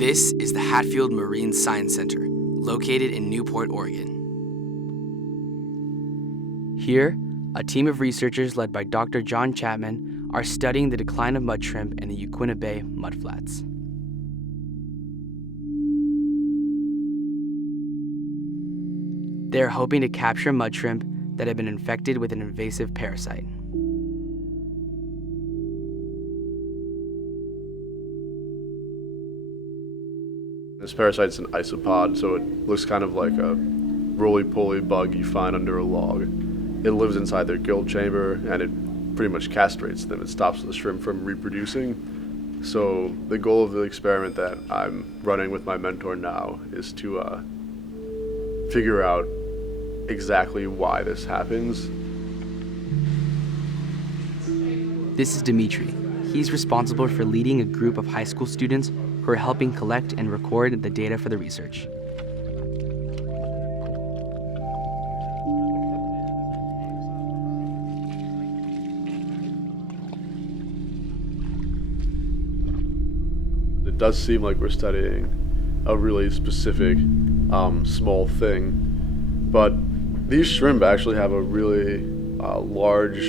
This is the Hatfield Marine Science Center, located in Newport, Oregon. Here, a team of researchers led by Dr. John Chapman are studying the decline of mud shrimp in the Yaquina Bay mudflats. They are hoping to capture mud shrimp that have been infected with an invasive parasite. This parasite's an isopod, so it looks kind of like a roly-poly bug you find under a log. It lives inside their gill chamber, and it pretty much castrates them. It stops the shrimp from reproducing. So the goal of the experiment that I'm running with my mentor now is to figure out exactly why this happens. This is Dimitri. He's responsible for leading a group of high school students who are helping collect and record the data for the research. It does seem like we're studying a really specific, small thing, but these shrimp actually have a really large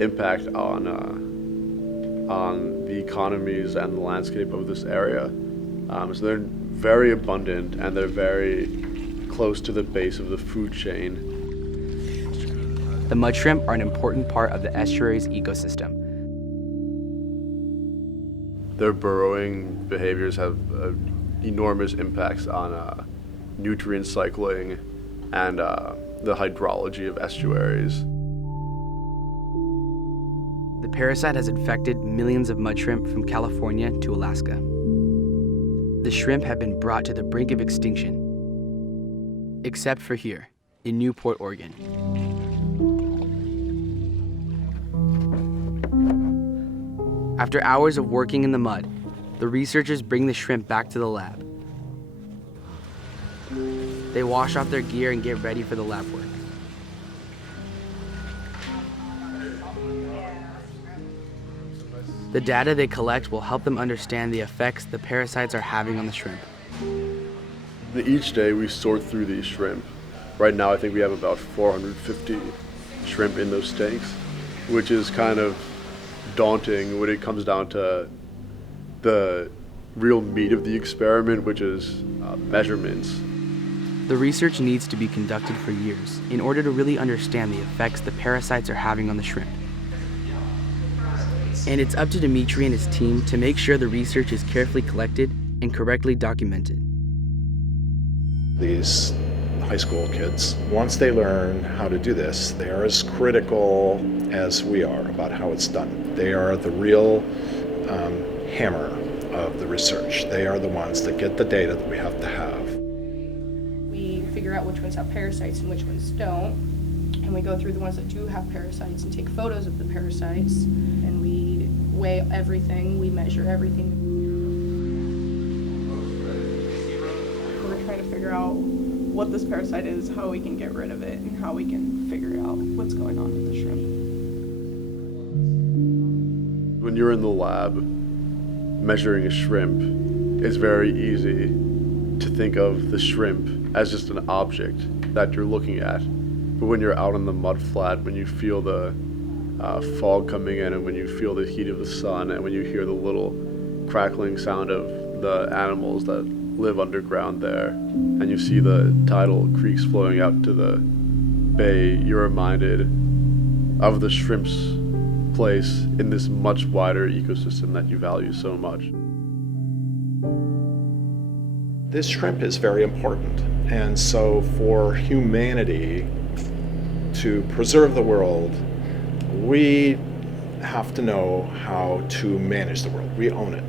impact on the economies and the landscape of this area. So they're very abundant and they're very close to the base of the food chain. The mud shrimp are an important part of the estuary's ecosystem. Their burrowing behaviors have enormous impacts on nutrient cycling and the hydrology of estuaries. The parasite has infected millions of mud shrimp from California to Alaska. The shrimp have been brought to the brink of extinction, except for here, in Newport, Oregon. After hours of working in the mud, the researchers bring the shrimp back to the lab. They wash off their gear and get ready for the lab work. The data they collect will help them understand the effects the parasites are having on the shrimp. Each day we sort through these shrimp. Right now I think we have about 450 shrimp in those tanks, which is kind of daunting when it comes down to the real meat of the experiment, which is measurements. The research needs to be conducted for years in order to really understand the effects the parasites are having on the shrimp. And it's up to Dimitri and his team to make sure the research is carefully collected and correctly documented. These high school kids, once they learn how to do this, they are as critical as we are about how it's done. They are the real hammer of the research. They are the ones that get the data that we have to have. We figure out which ones have parasites and which ones don't, and we go through the ones that do have parasites and take photos of the parasites, and we weigh everything, we measure everything. We're trying to figure out what this parasite is, how we can get rid of it, and how we can figure out what's going on with the shrimp. When you're in the lab measuring a shrimp, it's very easy to think of the shrimp as just an object that you're looking at. But when you're out on the mud flat, when you feel the fog coming in, and when you feel the heat of the sun, and when you hear the little crackling sound of the animals that live underground there, and you see the tidal creeks flowing out to the bay, you're reminded of the shrimp's place in this much wider ecosystem that you value so much. This shrimp is very important, and so for humanity to preserve the world, we have to know how to manage the world. We own it.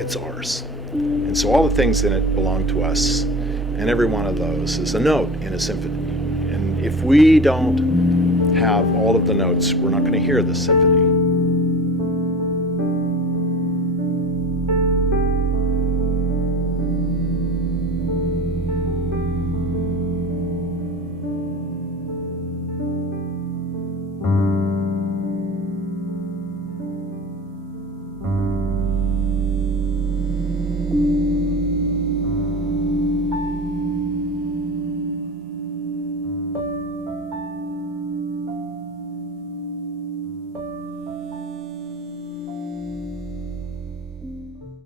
It's ours. And so all the things in it belong to us, and every one of those is a note in a symphony. And if we don't have all of the notes, we're not going to hear the symphony.